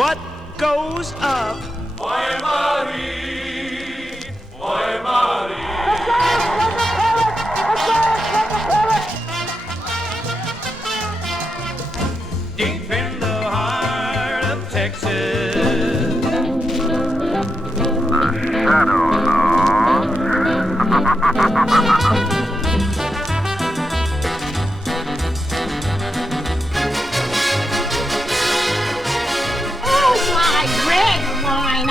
what goes up. Oi, Marie! Oi, Marie! Deep in the heart of Texas. The shadow knows.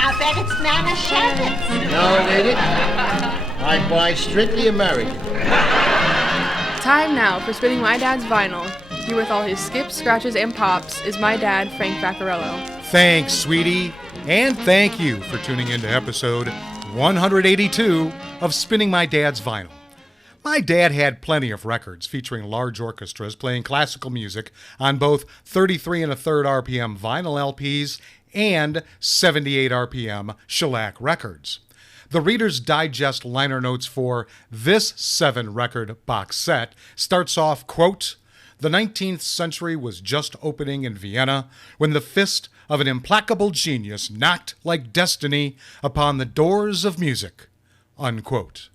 I bet it's Manischewitz. No, lady. I buy strictly American. Time now for spinning my dad's vinyl. Here with all his skips, scratches, and pops is my dad, Frank Vaccarello. Thanks, sweetie. And thank you for tuning in to episode 182 of Spinning My Dad's Vinyl. My dad had plenty of records featuring large orchestras playing classical music on both 33 1/3 RPM vinyl LPs and 78 RPM shellac records. The Reader's Digest liner notes for this 7-record box set starts off, quote, "The 19th century was just opening in Vienna when the fist of an implacable genius knocked like destiny upon the doors of music," unquote.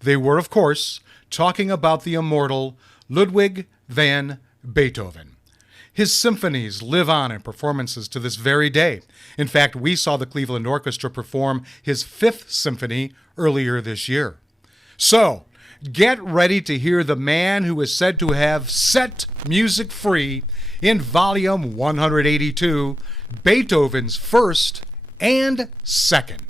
They were, of course, talking about the immortal Ludwig Van Beethoven. His symphonies live on in performances to this very day. In fact, we saw the Cleveland Orchestra perform his 5th Symphony earlier this year. So, get ready to hear the man who is said to have set music free in volume 182, Beethoven's First and Second.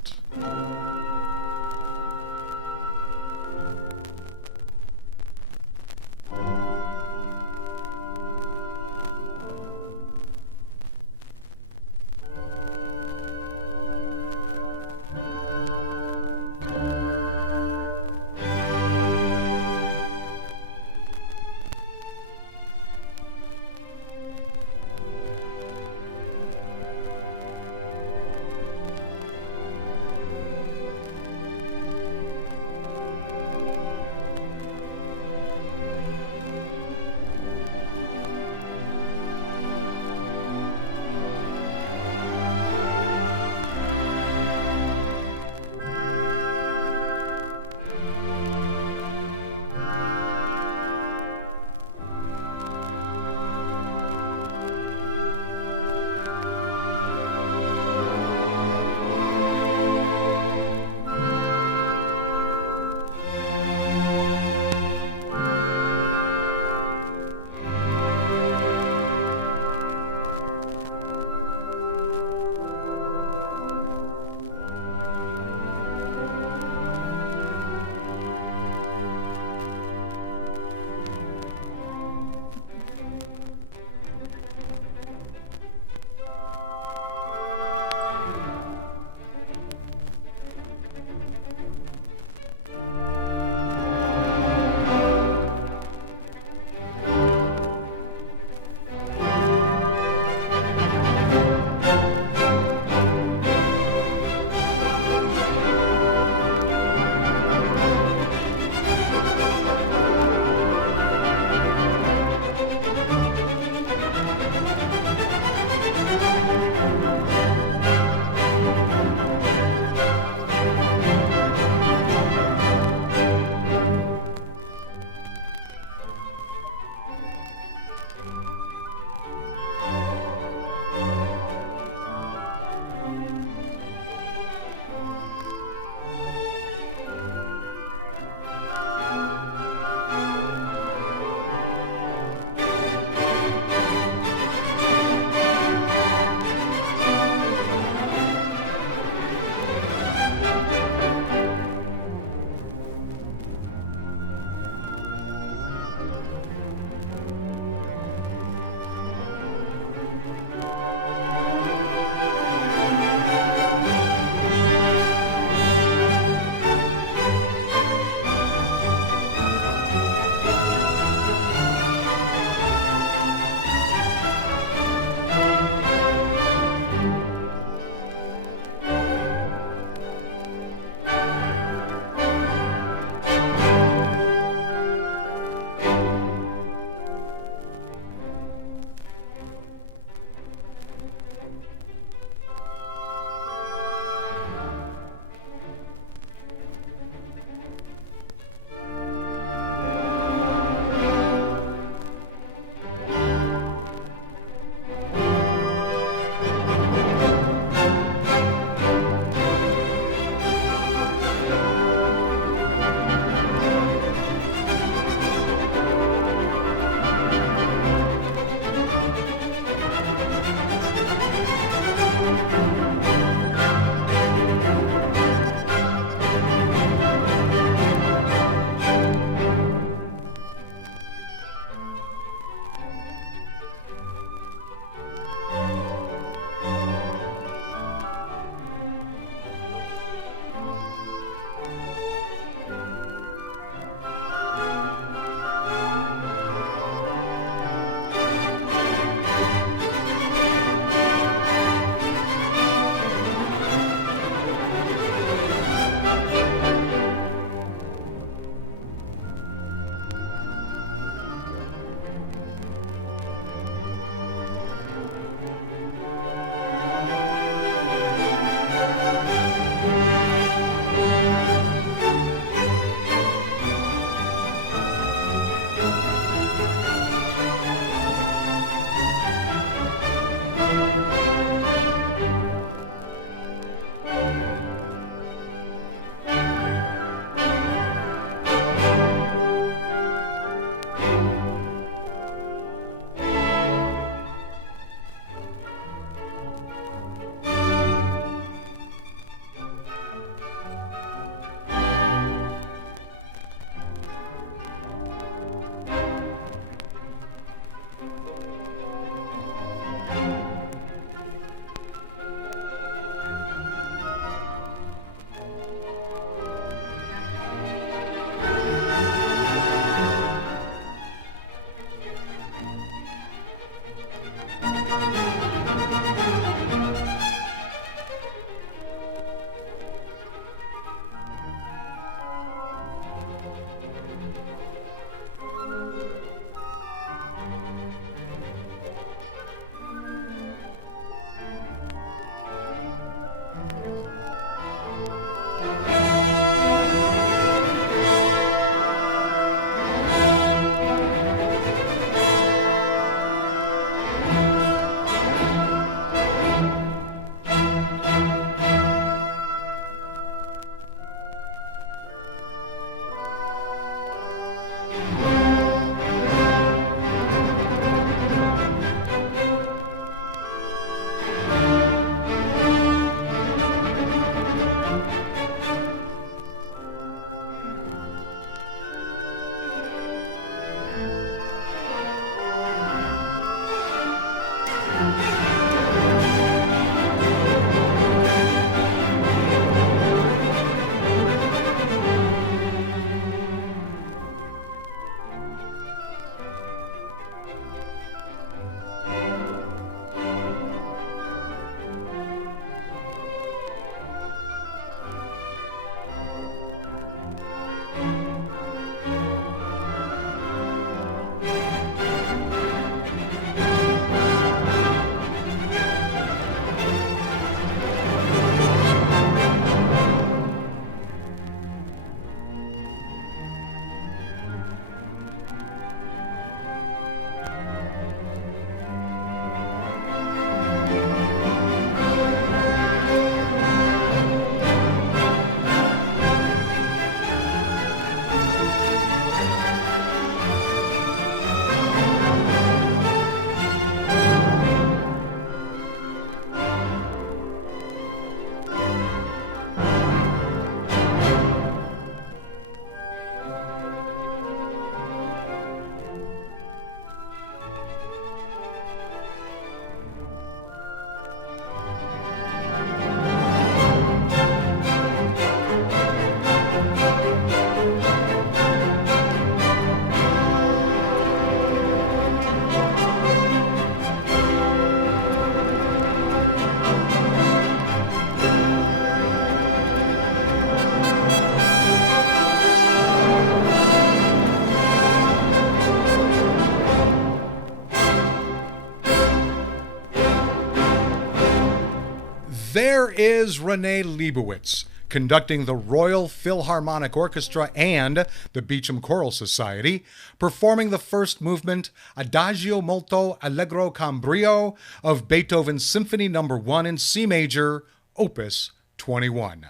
There is René Leibowitz, conducting the Royal Philharmonic Orchestra and the Beecham Choral Society, performing the first movement, Adagio, Molto, Allegro con Brio, of Beethoven's Symphony No. 1 in C major, Opus 21.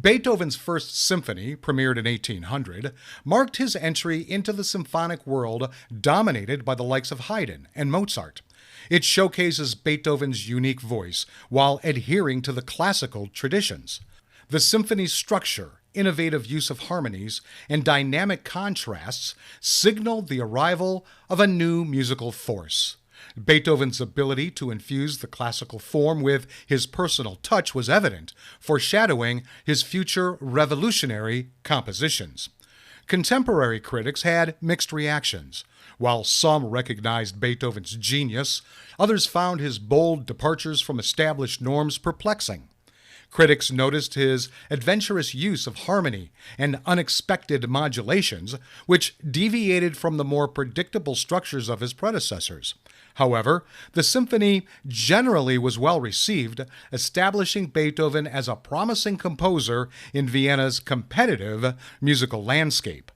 Beethoven's First Symphony, premiered in 1800, marked his entry into the symphonic world dominated by the likes of Haydn and Mozart. It showcases Beethoven's unique voice while adhering to the classical traditions. The symphony's structure, innovative use of harmonies, and dynamic contrasts signaled the arrival of a new musical force. Beethoven's ability to infuse the classical form with his personal touch was evident, foreshadowing his future revolutionary compositions. Contemporary critics had mixed reactions. While some recognized Beethoven's genius, others found his bold departures from established norms perplexing. Critics noticed his adventurous use of harmony and unexpected modulations, which deviated from the more predictable structures of his predecessors. However, the symphony generally was well received, establishing Beethoven as a promising composer in Vienna's competitive musical landscape.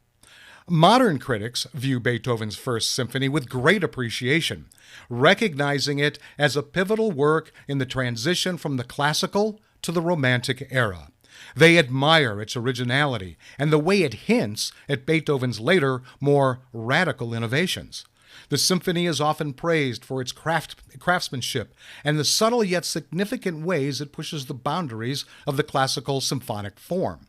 Modern critics view Beethoven's First Symphony with great appreciation, recognizing it as a pivotal work in the transition from the classical to the Romantic era. They admire its originality and the way it hints at Beethoven's later, more radical innovations. The symphony is often praised for its craftsmanship and the subtle yet significant ways it pushes the boundaries of the classical symphonic form.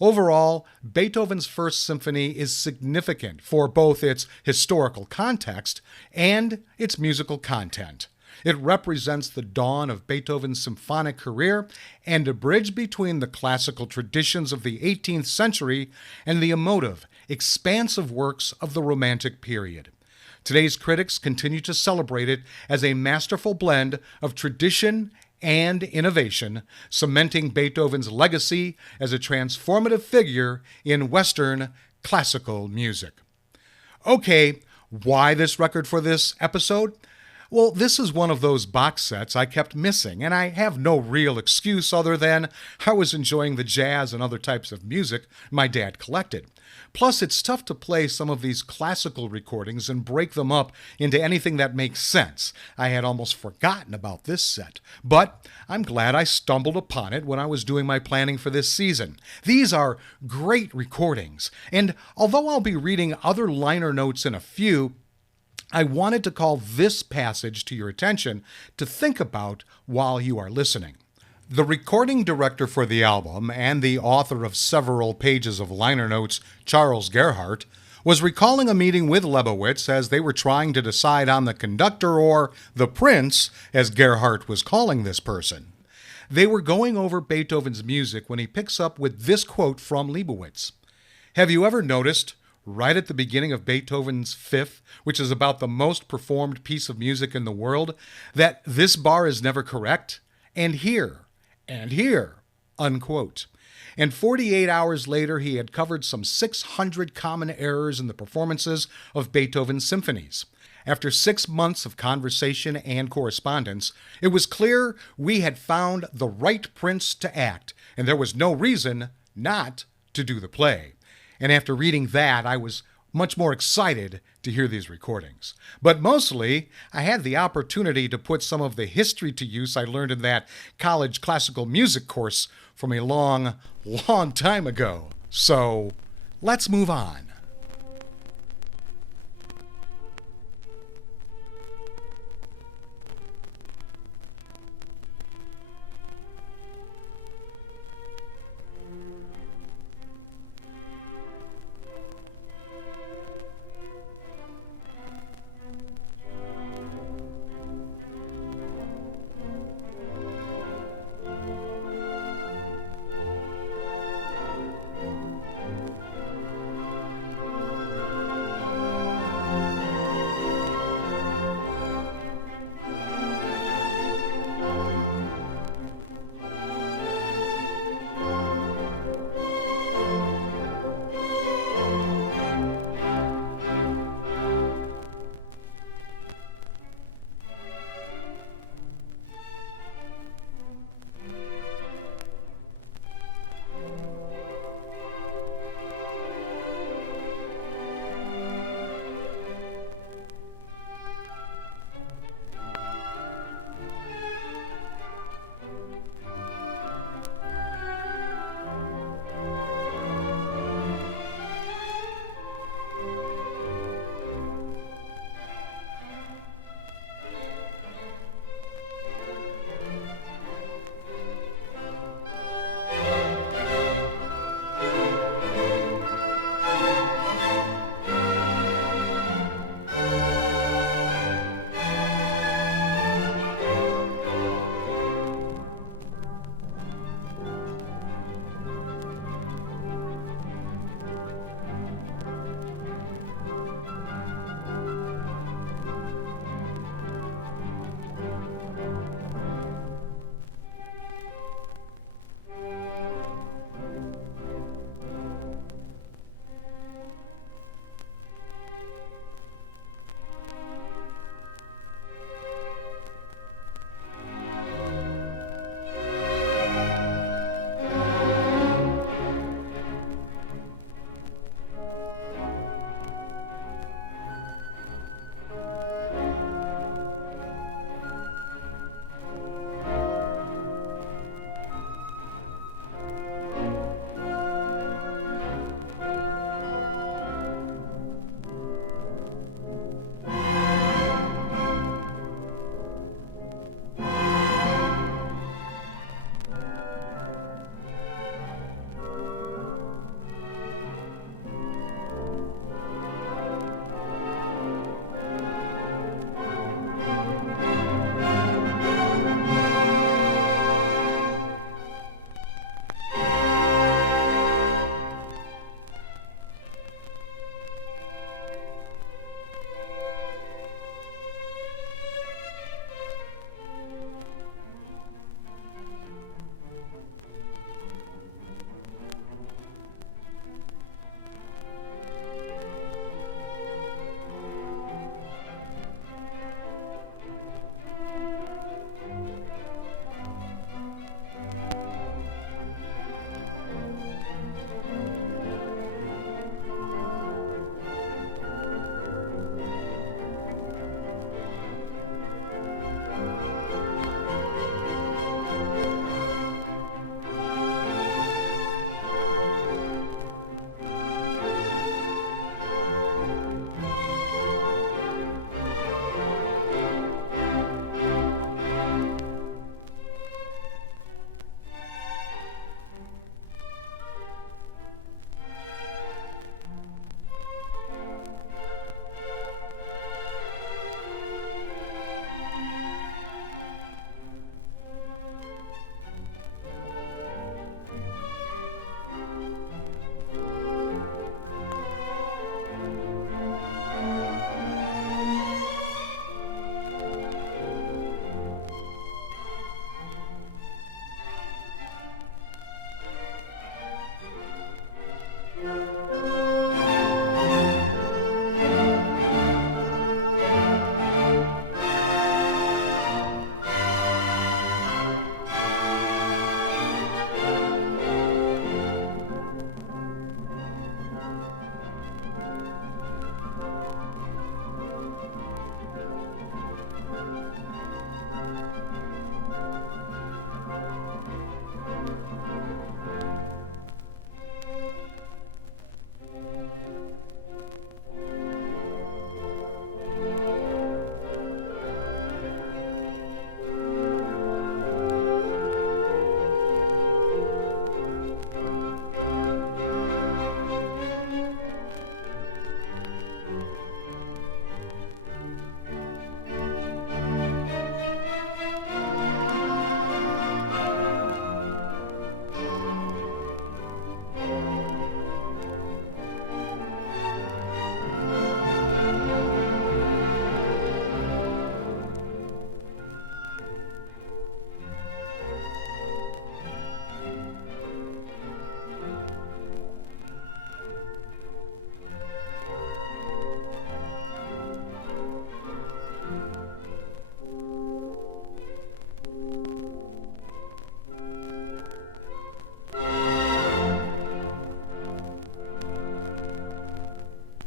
Overall, Beethoven's First Symphony is significant for both its historical context and its musical content. It represents the dawn of Beethoven's symphonic career and a bridge between the classical traditions of the 18th century and the emotive, expansive works of the Romantic period. Today's critics continue to celebrate it as a masterful blend of tradition and innovation, cementing Beethoven's legacy as a transformative figure in Western classical music. Okay, why this record for this episode? Well, this is one of those box sets I kept missing, and I have no real excuse other than I was enjoying the jazz and other types of music my dad collected. Plus, it's tough to play some of these classical recordings and break them up into anything that makes sense. I had almost forgotten about this set, but I'm glad I stumbled upon it when I was doing my planning for this season. These are great recordings, and although I'll be reading other liner notes in a few, I wanted to call this passage to your attention to think about while you are listening. The recording director for the album and the author of several pages of liner notes, Charles Gerhardt, was recalling a meeting with Lebowitz as they were trying to decide on the conductor, or the prince, as Gerhardt was calling this person. They were going over Beethoven's music when he picks up with this quote from Lebowitz. "Have you ever noticed, right at the beginning of Beethoven's Fifth, which is about the most performed piece of music in the world, that this bar is never correct? And here, unquote. And 48 hours later, he had covered some 600 common errors in the performances of Beethoven's symphonies. After 6 months of conversation and correspondence, it was clear we had found the right prince to act, and there was no reason not to do the play." And after reading that, I was much more excited to hear these recordings. But mostly, I had the opportunity to put some of the history to use I learned in that college classical music course from a long, long time ago. So, let's move on.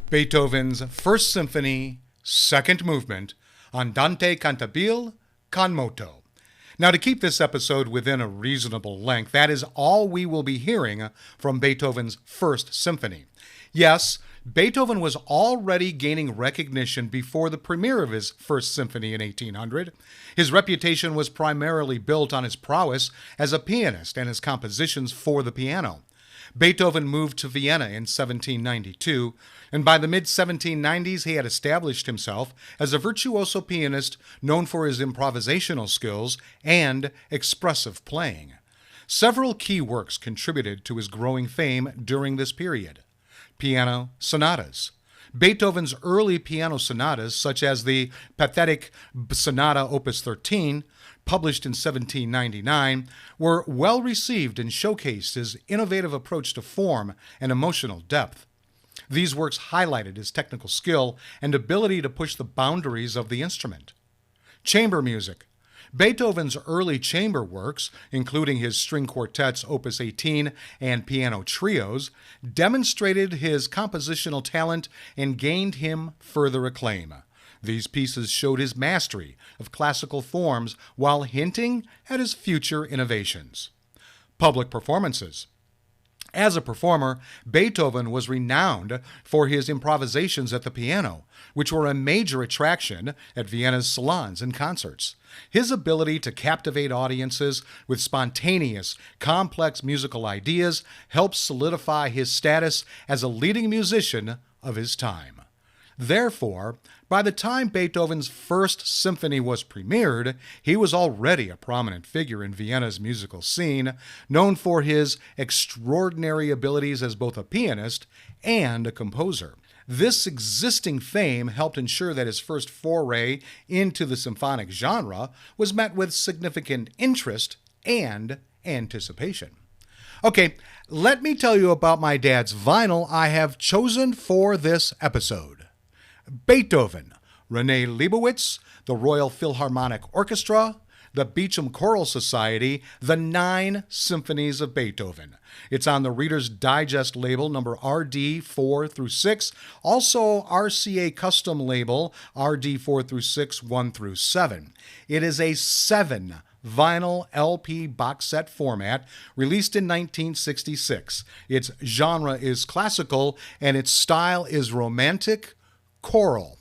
Beethoven's First Symphony, Second Movement, Andante Cantabile con Moto. Now, to keep this episode within a reasonable length, that is all we will be hearing from Beethoven's First Symphony. Yes, Beethoven was already gaining recognition before the premiere of his First Symphony in 1800. His reputation was primarily built on his prowess as a pianist and his compositions for the piano. Beethoven moved to Vienna in 1792, and by the mid-1790s he had established himself as a virtuoso pianist known for his improvisational skills and expressive playing. Several key works contributed to his growing fame during this period. Piano sonatas. Beethoven's early piano sonatas, such as the Pathetic Sonata Opus 13, published in 1799, were well received and showcased his innovative approach to form and emotional depth. These works highlighted his technical skill and ability to push the boundaries of the instrument. Chamber music. Beethoven's early chamber works, including his string quartets Opus 18 and piano trios, demonstrated his compositional talent and gained him further acclaim. These pieces showed his mastery of classical forms while hinting at his future innovations. Public performances. As a performer, Beethoven was renowned for his improvisations at the piano, which were a major attraction at Vienna's salons and concerts. His ability to captivate audiences with spontaneous, complex musical ideas helped solidify his status as a leading musician of his time. Therefore, by the time Beethoven's First Symphony was premiered, he was already a prominent figure in Vienna's musical scene, known for his extraordinary abilities as both a pianist and a composer. This existing fame helped ensure that his first foray into the symphonic genre was met with significant interest and anticipation. Okay, let me tell you about my dad's vinyl I have chosen for this episode. Beethoven, René Leibowitz, the Royal Philharmonic Orchestra, the Beecham Choral Society, the 9 Symphonies of Beethoven. It's on the Reader's Digest label, number RD 4 through 6, also RCA custom label, RD 4 through 6, 1 through 7. It is a 7 vinyl LP box set format, released in 1966. Its genre is classical, and its style is romantic choral.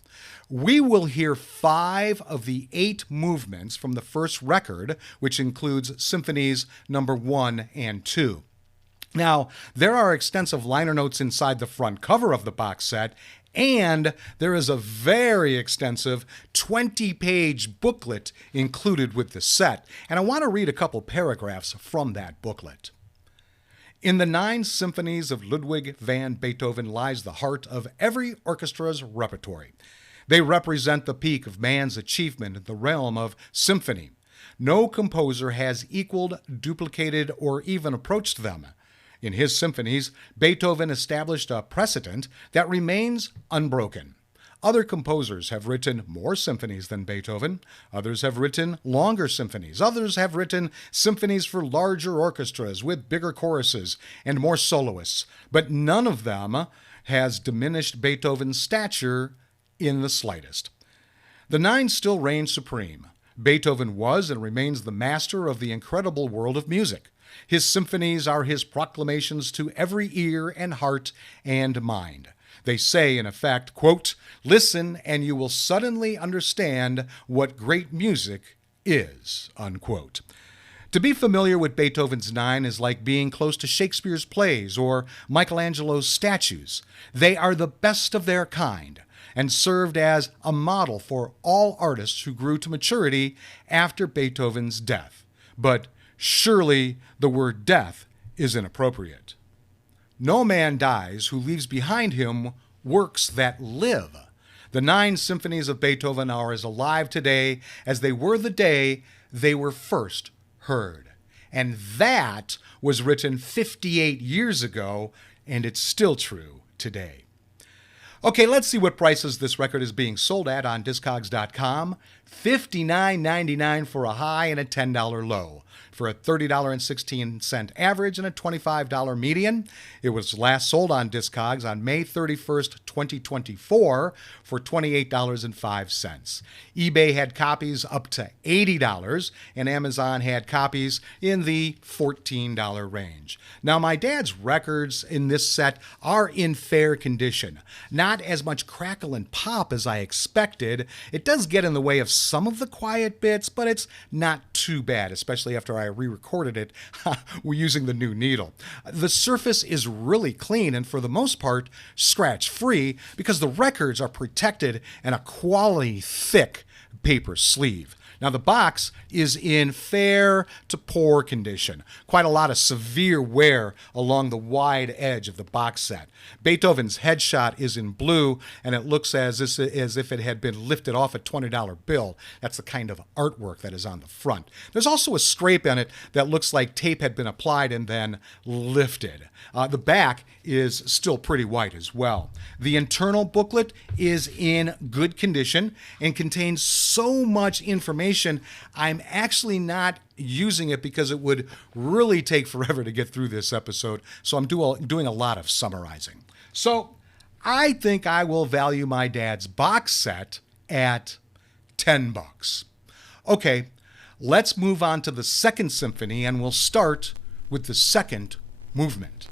We will hear 5 of the 8 movements from the first record, which includes symphonies number 1 and 2. Now, there are extensive liner notes inside the front cover of the box set, and there is a very extensive 20-page booklet included with the set, and I want to read a couple paragraphs from that booklet. In the 9 symphonies of Ludwig van Beethoven lies the heart of every orchestra's repertory. They represent the peak of man's achievement in the realm of symphony. No composer has equaled, duplicated, or even approached them. In his symphonies, Beethoven established a precedent that remains unbroken. Other composers have written more symphonies than Beethoven. Others have written longer symphonies. Others have written symphonies for larger orchestras with bigger choruses and more soloists. But none of them has diminished Beethoven's stature in the slightest. The 9 still reign supreme. Beethoven was and remains the master of the incredible world of music. His symphonies are his proclamations to every ear and heart and mind. They say, in effect, quote, "Listen and you will suddenly understand what great music is," unquote. To be familiar with Beethoven's 9 is like being close to Shakespeare's plays or Michelangelo's statues. They are the best of their kind and served as a model for all artists who grew to maturity after Beethoven's death. But surely the word death is inappropriate. No man dies who leaves behind him works that live. The 9 symphonies of Beethoven are as alive today as they were the day they were first heard. And that was written 58 years ago, and it's still true today. Okay, let's see what prices this record is being sold at on Discogs.com. $59.99 for a high and a $10 low. for a $30.16 average and a $25 median. It was last sold on Discogs on May 31st, 2024 for $28.05. eBay had copies up to $80 and Amazon had copies in the $14 range. Now, my dad's records in this set are in fair condition. Not as much crackle and pop as I expected. It does get in the way of some of the quiet bits, but it's not too bad, especially after I re-recorded it. We're using the new needle. The surface is really clean and for the most part scratch-free because the records are protected in a quality thick paper sleeve. Now, the box is in fair to poor condition. Quite a lot of severe wear along the wide edge of the box set. Beethoven's headshot is in blue, and it looks as if it had been lifted off a $20 bill. That's the kind of artwork that is on the front. There's also a scrape on it that looks like tape had been applied and then lifted. The back is still pretty white as well. The internal booklet is in good condition and contains so much information, I'm actually not using it because it would really take forever to get through this episode, so I'm doing a lot of summarizing. So I think I will value my dad's box set at $10. Okay, let's move on to the Second Symphony, and we'll start with the second movement.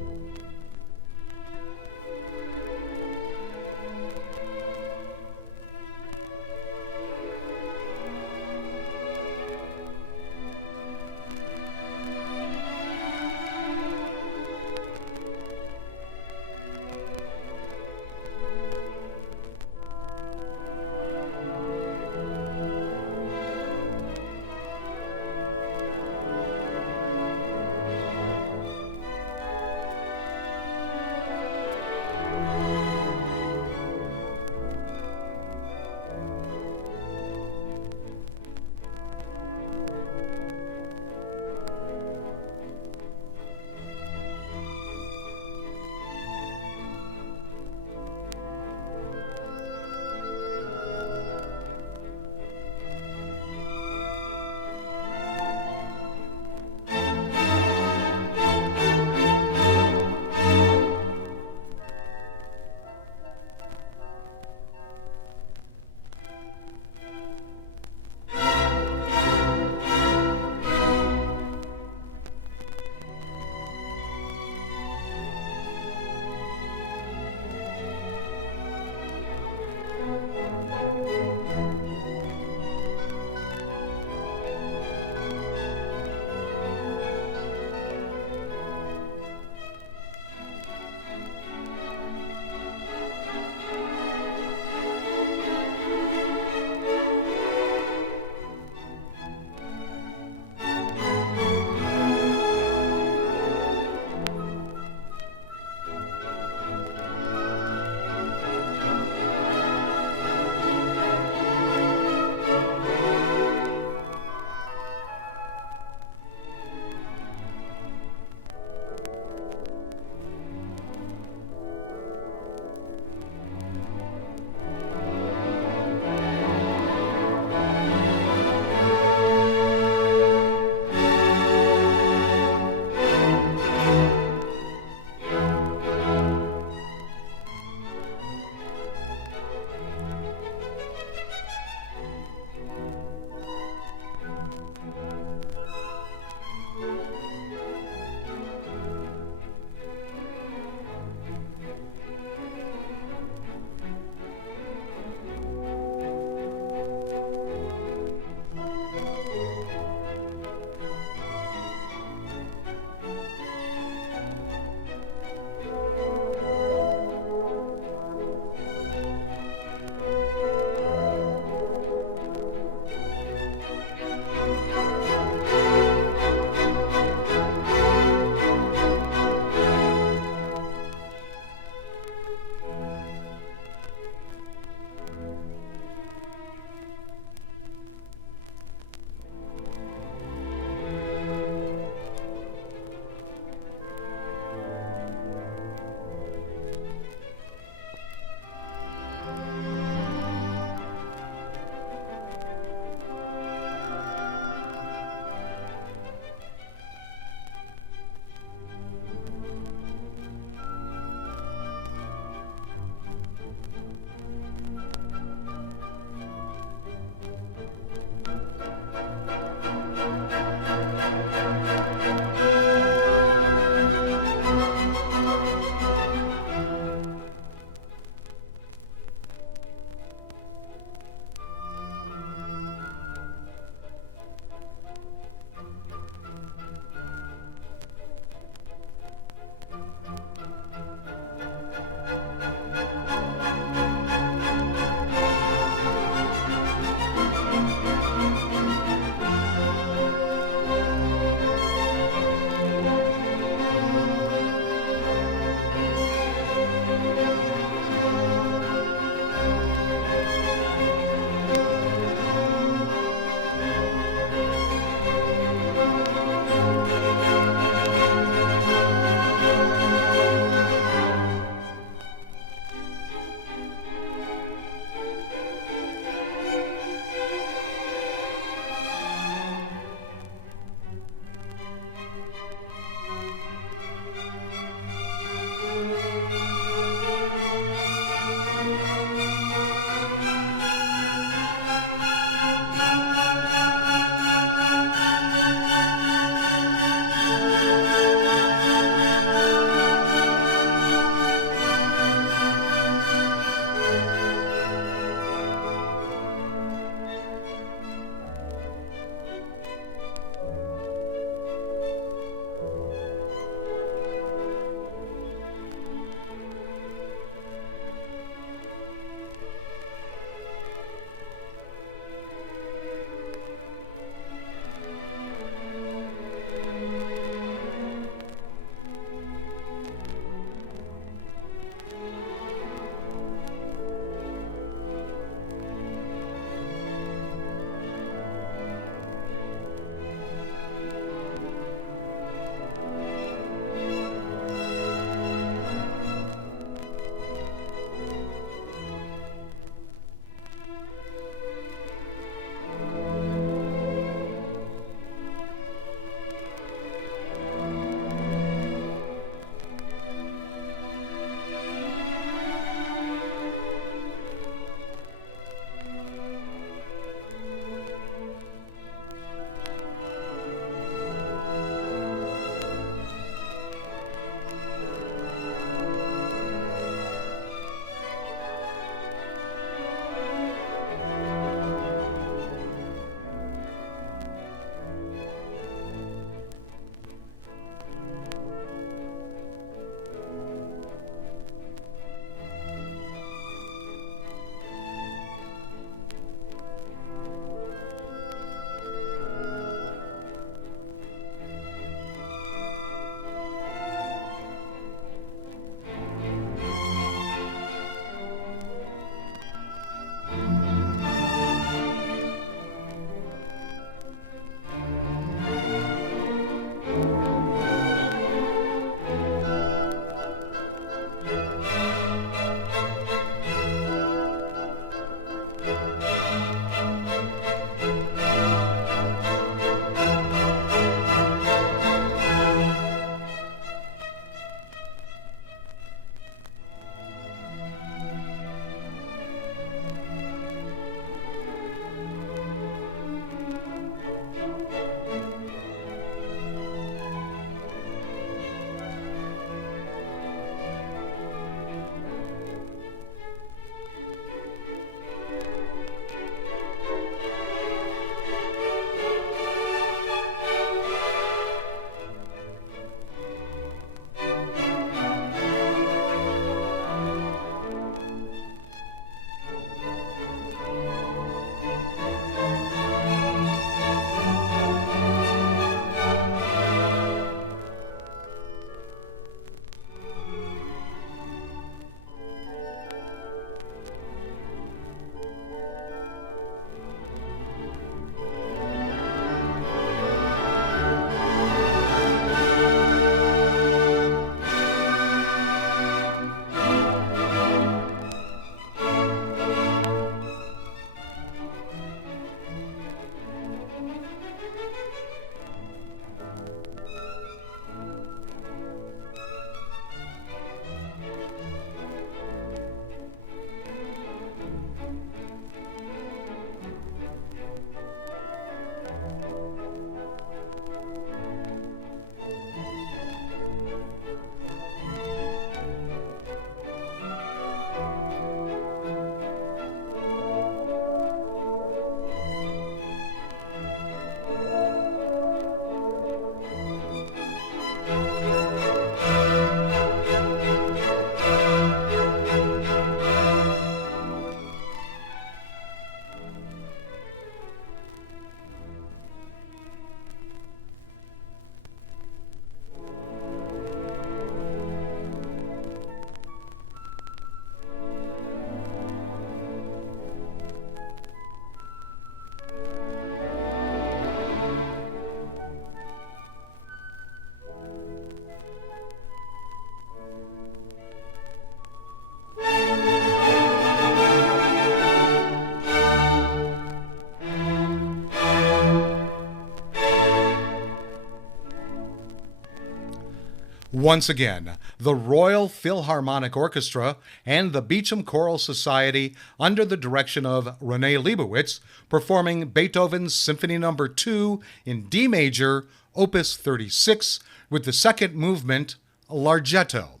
Once again, the Royal Philharmonic Orchestra and the Beecham Choral Society, under the direction of Rene Leibowitz, performing Beethoven's Symphony No. 2 in D major, Opus 36, with the second movement, Larghetto.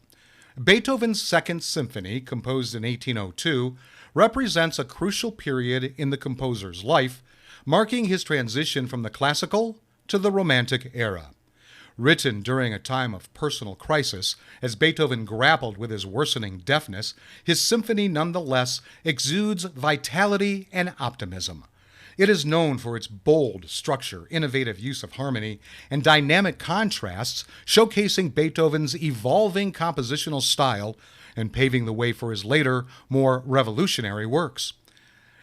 Beethoven's Second Symphony, composed in 1802, represents a crucial period in the composer's life, marking his transition from the classical to the Romantic era. Written during a time of personal crisis, as Beethoven grappled with his worsening deafness, his symphony nonetheless exudes vitality and optimism. It is known for its bold structure, innovative use of harmony, and dynamic contrasts, showcasing Beethoven's evolving compositional style and paving the way for his later, more revolutionary works.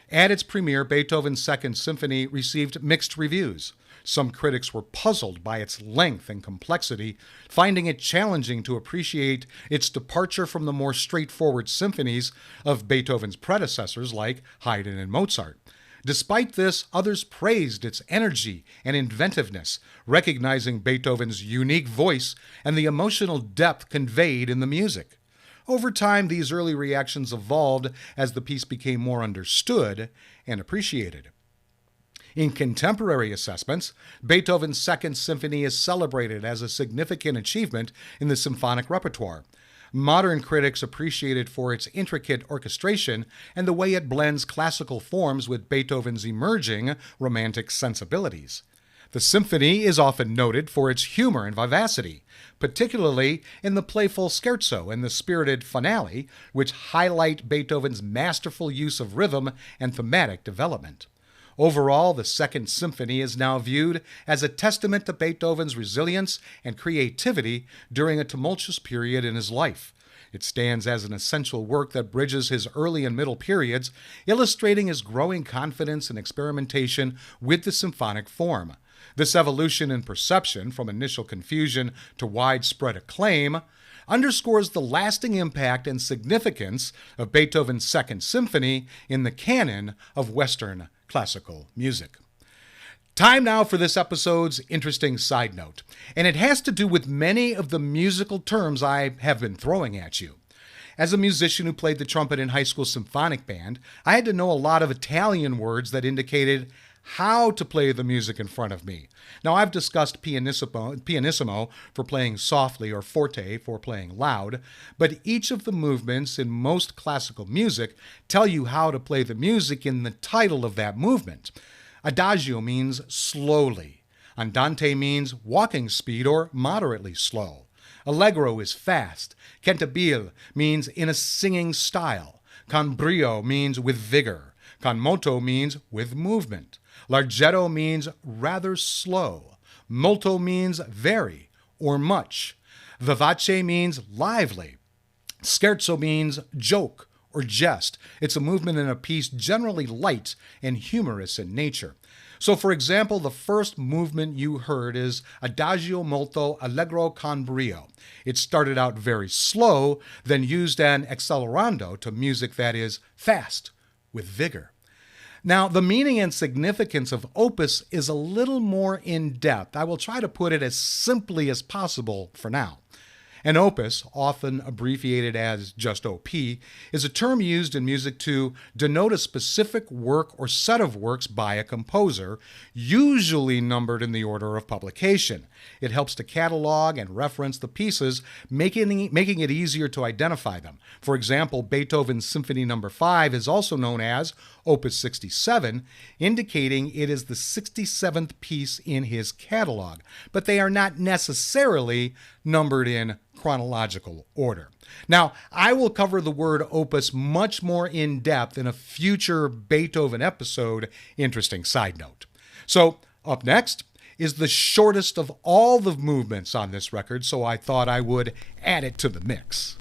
At its premiere, Beethoven's Second Symphony received mixed reviews. Some critics were puzzled by its length and complexity, finding it challenging to appreciate its departure from the more straightforward symphonies of Beethoven's predecessors like Haydn and Mozart. Despite this, others praised its energy and inventiveness, recognizing Beethoven's unique voice and the emotional depth conveyed in the music. Over time, these early reactions evolved as the piece became more understood and appreciated. In contemporary assessments, Beethoven's Second Symphony is celebrated as a significant achievement in the symphonic repertoire. Modern critics appreciate it for its intricate orchestration and the way it blends classical forms with Beethoven's emerging romantic sensibilities. The symphony is often noted for its humor and vivacity, particularly in the playful Scherzo and the spirited finale, which highlight Beethoven's masterful use of rhythm and thematic development. Overall, the Second Symphony is now viewed as a testament to Beethoven's resilience and creativity during a tumultuous period in his life. It stands as an essential work that bridges his early and middle periods, illustrating his growing confidence and experimentation with the symphonic form. This evolution in perception, from initial confusion to widespread acclaim, underscores the lasting impact and significance of Beethoven's Second Symphony in the canon of Western classical music. Time now for this episode's interesting side note, and it has to do with many of the musical terms I have been throwing at you. As a musician who played the trumpet in high school symphonic band, I had to know a lot of Italian words that indicated how to play the music in front of me. Now, I've discussed pianissimo for playing softly or forte for playing loud, but each of the movements in most classical music tell you how to play the music in the title of that movement. Adagio means slowly. Andante means walking speed or moderately slow. Allegro is fast. Cantabile means in a singing style. Con brio means with vigor. Con moto means with movement. Larghetto means rather slow. Molto means very or much. Vivace means lively. Scherzo means joke or jest. It's a movement in a piece generally light and humorous in nature. So, for example, the first movement you heard is Adagio molto allegro con brio. It started out very slow, then used an accelerando to music that is fast with vigor. Now, the meaning and significance of opus is a little more in-depth. I will try to put it as simply as possible for now. An opus, often abbreviated as just OP, is a term used in music to denote a specific work or set of works by a composer, usually numbered in the order of publication. It helps to catalog and reference the pieces, making it easier to identify them. For example, Beethoven's Symphony No. 5 is also known as Opus 67, indicating it is the 67th piece in his catalog, but they are not necessarily numbered in chronological order. Now, I will cover the word opus much more in depth in a future Beethoven episode. Interesting side note. So, up next is the shortest of all the movements on this record, so I thought I would add it to the mix.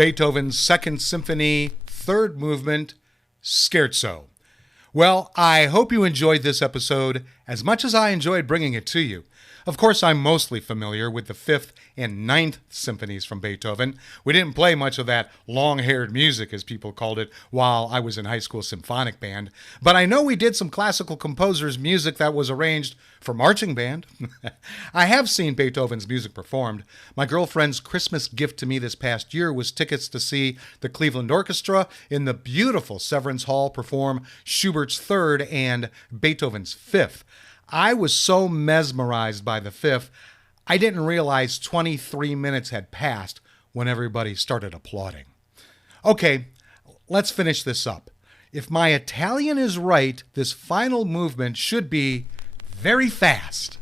Beethoven's Second Symphony, third movement, Scherzo. Well, I hope you enjoyed this episode as much as I enjoyed bringing it to you. Of course, I'm mostly familiar with the 5th and ninth symphonies from Beethoven. We didn't play much of that long-haired music, as people called it, while I was in high school symphonic band. But I know we did some classical composers' music that was arranged for marching band. I have seen Beethoven's music performed. My girlfriend's Christmas gift to me this past year was tickets to see the Cleveland Orchestra in the beautiful Severance Hall perform Schubert's Third and Beethoven's Fifth. I was so mesmerized by the fifth, I didn't realize 23 minutes had passed when everybody started applauding. Okay, let's finish this up. If my Italian is right, this final movement should be very fast.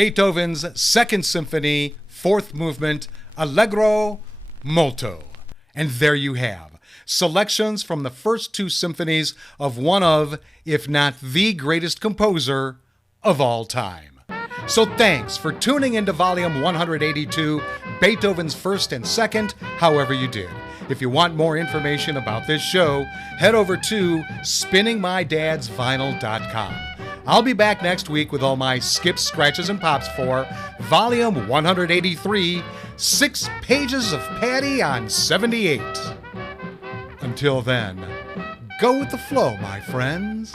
Beethoven's Second Symphony, Fourth Movement, Allegro, Molto. And there you have selections from the first two symphonies of one of, if not the greatest composer of all time. So thanks for tuning into Volume 182, Beethoven's First and Second, however you did. If you want more information about this show, head over to spinningmydadsvinyl.com. I'll be back next week with all my skips, scratches, and pops for Volume 183, 6 pages of Patty on 78. Until then, go with the flow, my friends.